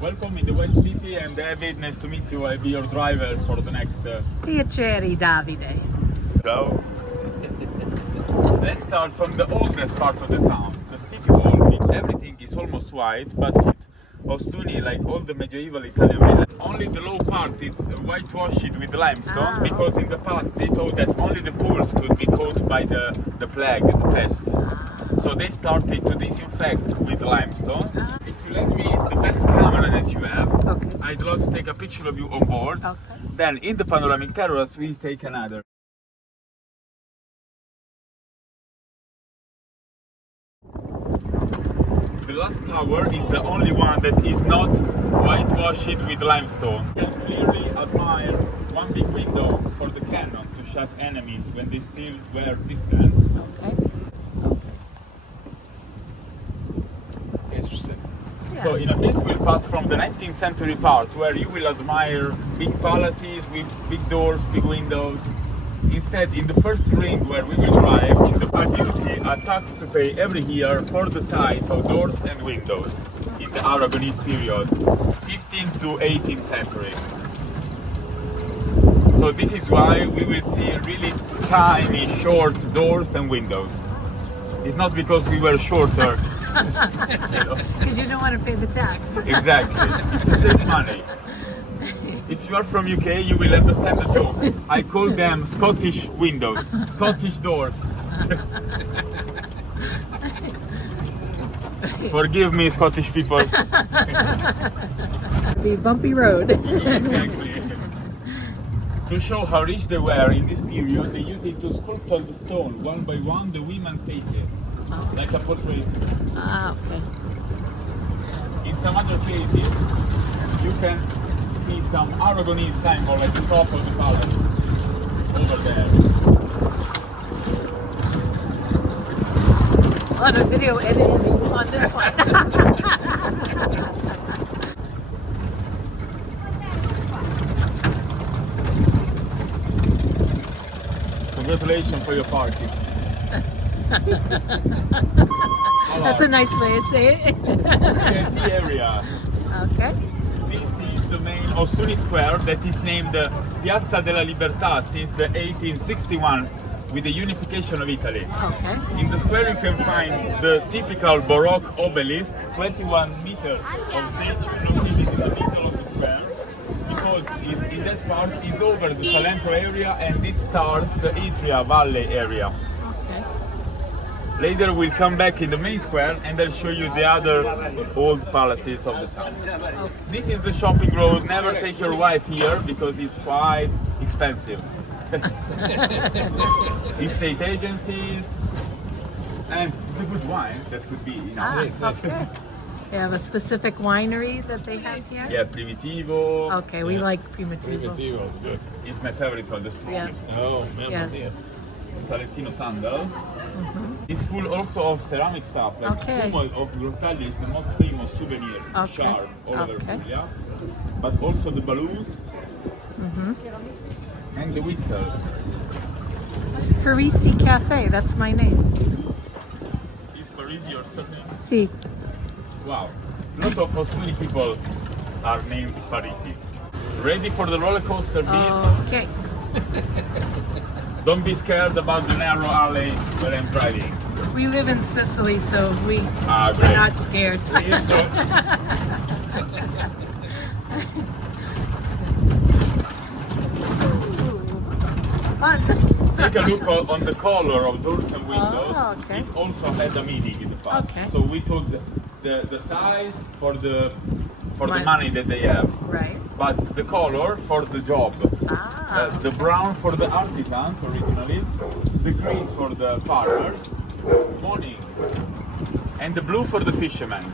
Welcome in the White City. I'm David. Nice to meet you. I'll be your driver for the next. Piacere, Davide. So, let's start from the oldest part of the town, the city hall. Everything is almost white, but Ostuni, like all the medieval Italian villages, only the low part is whitewashed with limestone, because in the past they thought that only the pools could be caught by the plague, the pest. So they started to disinfect with limestone. If you lend me the best camera that you have, I'd love to take a picture of you on board. Then in the panoramic terrace we'll take another. The last tower is the only one that is not whitewashed with limestone. You can clearly admire one big window for the cannon to shoot enemies when they still were distant. Interesting. Yeah. So in a bit we'll pass from the 19th century part where you will admire big palaces with big doors, big windows. Instead, in the first ring where we will drive, in the utility a tax to pay every year for the size of doors and windows in the Aragonese period, 15th to 18th century. So this is why we will see really tiny, short doors and windows. It's not because we were shorter. Because you don't want to pay the tax. Exactly. It's to save money. If you are from UK, you will understand the joke. I call them Scottish windows, Scottish doors. Forgive me, Scottish people. The bumpy road. Exactly. To show how rich they were in this period, they used it to sculpt on the stone, one by one, the women faces, like a portrait. Okay. In some other cases, you can see some Aragonese symbol at the top of the palace, over there. A lot of video editing on this one. Congratulations for your party. That's a nice way to say it. The area. Okay. This is the main Ostuni Square that is named Piazza della Libertà since the 1861 with the unification of Italy. Okay. In the square you can find the typical Baroque obelisk, 21 meters of statue located in the middle of the square, because in that part is over the Salento area and it starts the Itria Valley area. Later we'll come back in the main square and I'll show you the other old palaces of the town. This is the shopping road. Never take your wife here because it's quite expensive. Estate agencies and the good wine that could be in our place. Okay. You have a specific winery that they have here? Yeah, Primitivo. Okay, we like Primitivo. Primitivo is good. It's my favorite one, the strongest. Oh, man. Yes. Salentino sandals. It's full also of ceramic stuff. Like Fumo of Grottaglie is the most famous souvenir shard all over Puglia. But also the balloons and the whistles. Parisi Cafe, that's my name. Is Parisi your surname? See. Wow. A lot of Ostuni people are named Parisi. Ready for the roller coaster beat? Okay. Don't be scared about the narrow alley where I'm driving. We live in Sicily, so we are great. not scared. Fun. Take a look on the color of doors and windows. Oh, okay. It also had a meaning in the past. Okay. So we took the size for the money that they have. Right. But the color for the job. The brown for the artisans originally, the green for the farmers, morning, and the blue for the fishermen.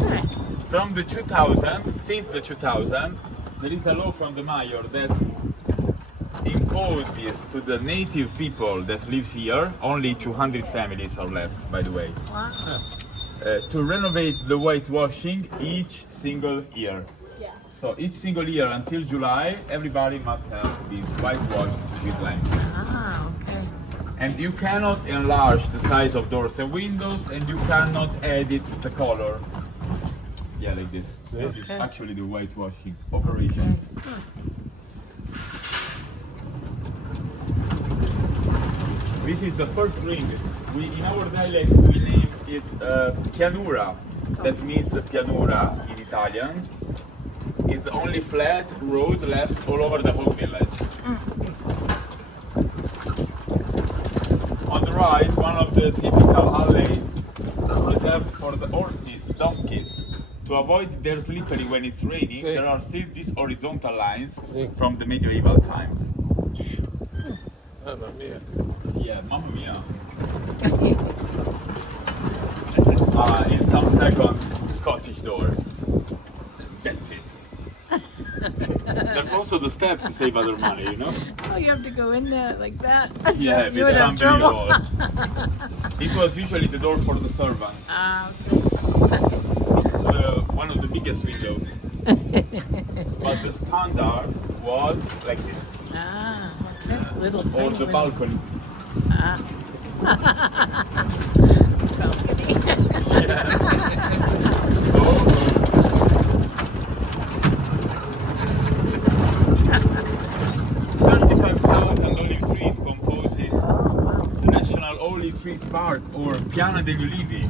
Okay. From the 2000, since the 2000, there is a law from the mayor that imposes to the native people that lives here, only 200 families are left, by the way, to renovate the whitewashing each single year. So each single year until July, everybody must have been whitewashed with limestone. Okay. And you cannot enlarge the size of doors and windows, and you cannot edit the color. Yeah, like this. This is Okay. actually the whitewashing operations. This is the first ring. In our dialect, we name it pianura. That means pianura in Italian. It's the only flat road left all over the whole village. On the right, one of the typical alleys reserved for the horses, donkeys. To avoid their slippery when it's raining, there are still these horizontal lines from the medieval times. Mamma mia. Yeah, mamma mia. In some seconds, Scottish door. That's it. There's also the step to save other money, you know? Oh, you have to go in there like that. Yeah, You would it's have trouble. unbelievable. It was usually the door for the servants. One of the biggest windows. But the standard was like this. Okay. Little Or tiny the window. balcony. Balcony. Oh. 35,000 olive trees composes the National Olive Trees Park, or Piana degli Ulivi.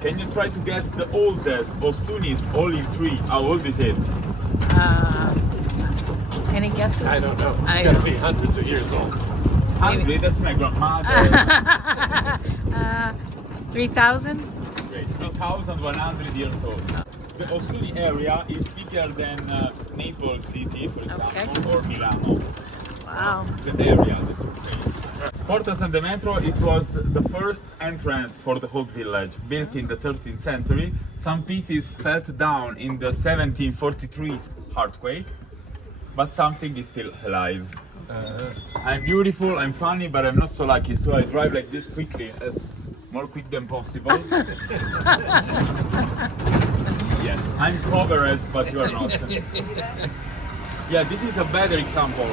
Can you try to guess the oldest Ostuni's olive tree? How old is it? Any guesses? I don't know. I It's got to don't- be hundreds of years old. 100, that's my grandmother. 3,000? Great, 3,100 years old. The Ostuni area is bigger than Naples city, for example, or Milano. Wow. The area, the surface. Portas and the metro, it was the first entrance for the whole village, built in the 13th century. Some pieces fell down in the 1743 earthquake, but something is still alive. I'm beautiful, I'm funny, but I'm not so lucky, so I drive like this quickly, as more quick than possible. Yes, I'm covered, but you are not. Yeah, this is a better example.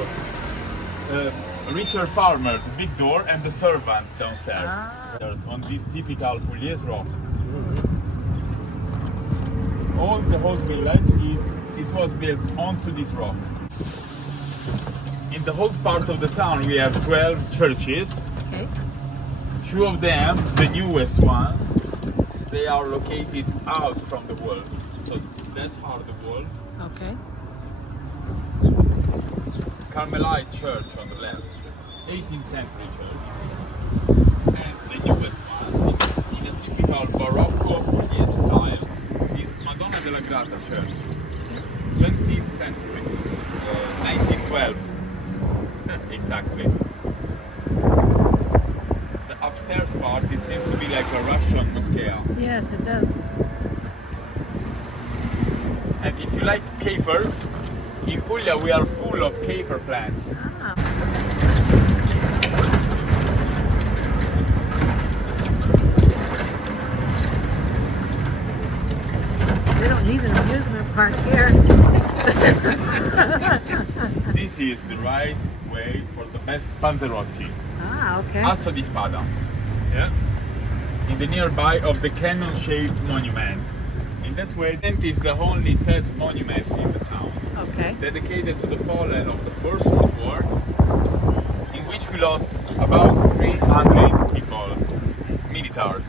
Richer farmer, the big door, and the servants downstairs. On this typical Pugliese rock. All the whole village, it was built onto this rock. In the whole part of the town, we have 12 churches. Okay. 2 of them, the newest ones, they are located out from the walls. So that are the walls. Okay. Carmelite Church on the left, 18th century church. And the newest one, in a typical Barocco Pugliese style, is Madonna della Grata Church, 20th century, 1912, exactly. The upstairs part, it seems to be like a Russian mosque. Yes, it does. And if you like capers, in Puglia we are full of caper plants. They don't need an amusement park here. This is the right way for the best panzerotti. Okay. Asso di Spada. Yeah. In the nearby of the cannon-shaped monument. In that way, it is the only set monument in the town. Okay. Dedicated to the fallen of the First World War, in which we lost about 300 people, militaries.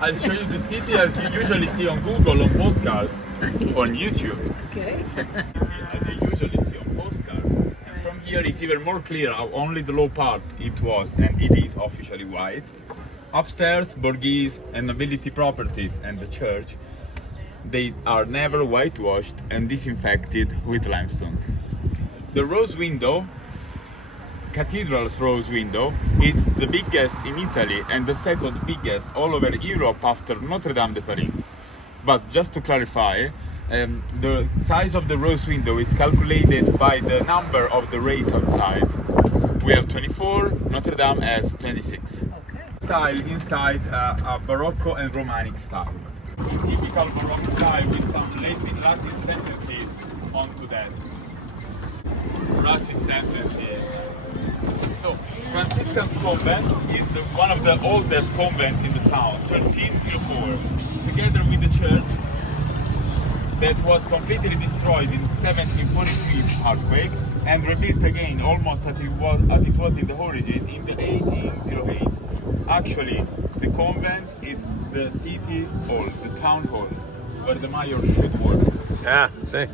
I'll show you the city as you usually see on Google, on postcards, on YouTube. Okay. As you usually see on postcards. And from here it's even more clear how only the low part it was, and it is officially white. Upstairs, Borghese and nobility properties and the church, they are never whitewashed and disinfected with limestone. The rose window, Cathedral's rose window, is the biggest in Italy and the second biggest all over Europe after Notre Dame de Paris. But just to clarify, the size of the rose window is calculated by the number of the rays outside. We have 24, Notre Dame has 26. Style inside a Barocco and Romantic style. In typical Baroque style with some Latin sentences onto that. Russian sentences. So, Franciscan's convent is one of the oldest convents in the town, 1304. Together with the church that was completely destroyed in 1743 earthquake and rebuilt again almost as it was in the origin in the 1808. Actually, the convent is the city hall, the town hall, where the mayor should work. Ah, see.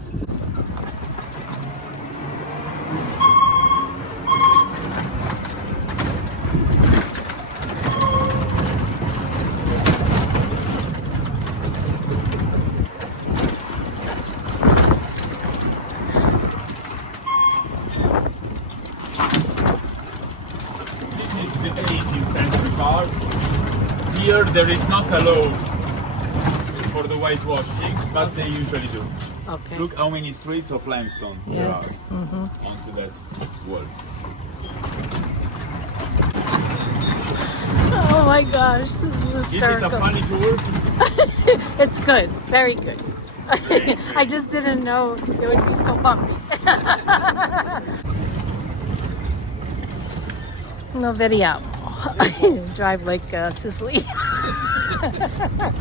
The 18th century part. Here there is not allowed for the whitewashing, but they usually do. Okay. Look how many streets of limestone there Yeah. are onto that walls. Oh my gosh, this is Is it a hysterical. funny tour? It's good, very good. I just didn't know it would be so bumpy. No video. Drive like Sicily.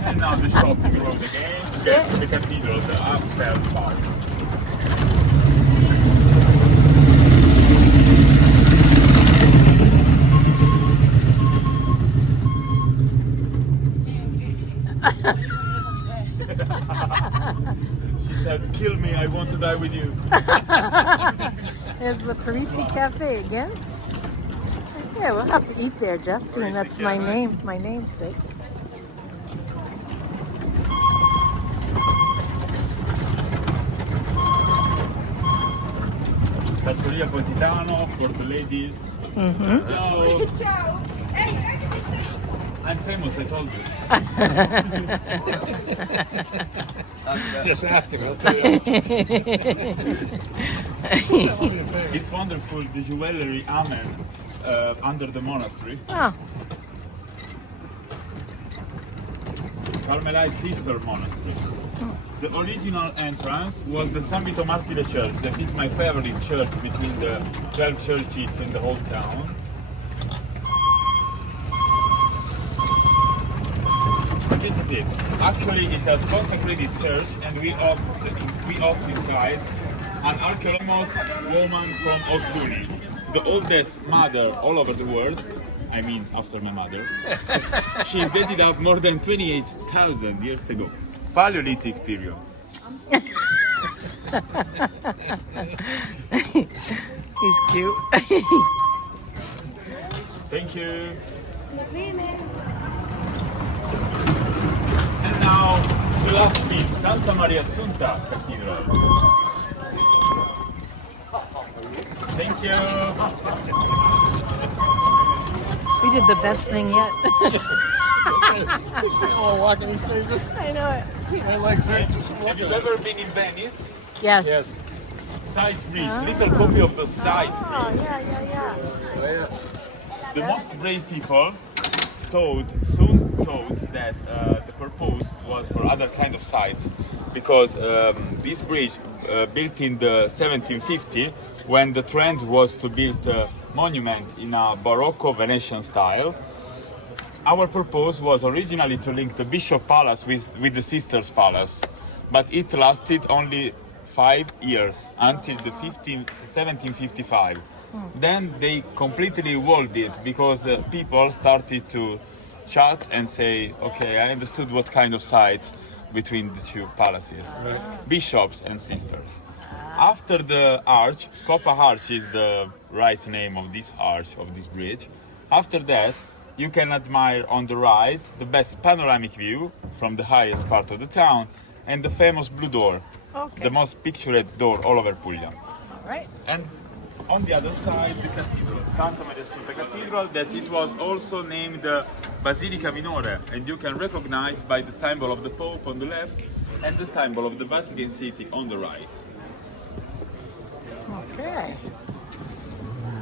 And now the shopping road again to get to the cathedral, the upstairs part. She said, "Kill me, I want to die with you." There's the Parisi Cafe again. Yeah, we'll have to eat there, Jeff. Seeing that's my name, my namesake. Trattoria Positano for the ladies. Ciao. Ciao. I'm famous, I told you. Just asking. I'll tell you. It's wonderful, the jewelry Amen under the monastery. Oh, Carmelite Sister Monastery. The original entrance was the San Vito Martire Church. That is my favorite church between the 12 churches in the whole town. This is it. Actually, it's a consecrated church, and we host inside an archaeologist woman from Ostuni, the oldest mother all over the world. I mean, after my mother. She's dated up more than 28,000 years ago. Paleolithic period. he's cute. Thank you. And now the last bit, Santa Maria Assunta Cathedral. Thank you. We did the best thing yet. Oh, walking, he says this. I know it. My legs hurt just Have you ever been in Venice? Yes. Yes. Sight Bridge, little copy of the Sight Oh, Bridge. yeah. Oh, yeah. The most brave people soon thought that the purpose was for other kind of sites, because this bridge built in the 1750, when the trend was to build a monument in a Baroque Venetian style. Our purpose was originally to link the Bishop Palace with the Sisters Palace, but it lasted only 5 years until the 1755. Then they completely walled it because people started to chat and say, okay, I understood what kind of sites between the two palaces, bishops and sisters. After the arch, Scopa Arch is the right name of this arch, of this bridge. After that, you can admire on the right the best panoramic view from the highest part of the town and the famous blue door, Okay. the most picturesque door all over Puglia. All right. And on the other side, the cathedral, Santa Maria Assunta Cathedral, that it was also named Basilica Minore, and you can recognize by the symbol of the Pope on the left and the symbol of the Vatican City on the right. Okay.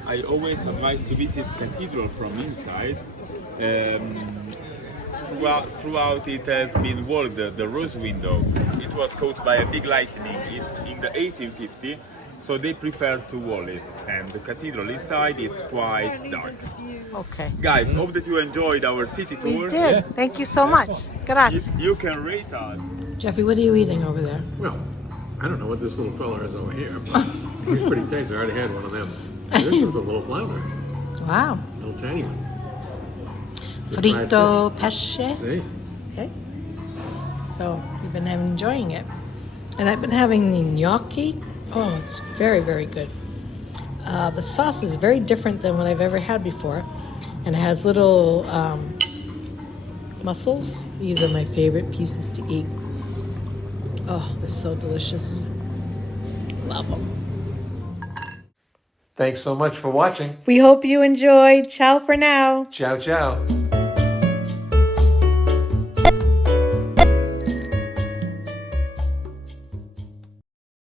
I always advise to visit cathedral from inside. Throughout it has been walled, the rose window. It was caught by a big lightning in the 1850, so they prefer to wall it, and the cathedral inside is quite dark. Okay. Guys, hope that you enjoyed our city We tour. did. Thank you so much. Grazie. You can rate us. Jeffy, what are you eating over there? Well, I don't know what this little fella is over here, but he's pretty tasty. I already had one of them. This is a little flounder, Wow. a little tiny one. Frito pesce. See? Okay. So we've been enjoying it. And I've been having the gnocchi. Oh, it's very, very good. The sauce is very different than what I've ever had before. And it has little mussels. These are my favorite pieces to eat. Oh, they're so delicious. Love them. Thanks so much for watching. We hope you enjoyed. Ciao for now. Ciao, ciao.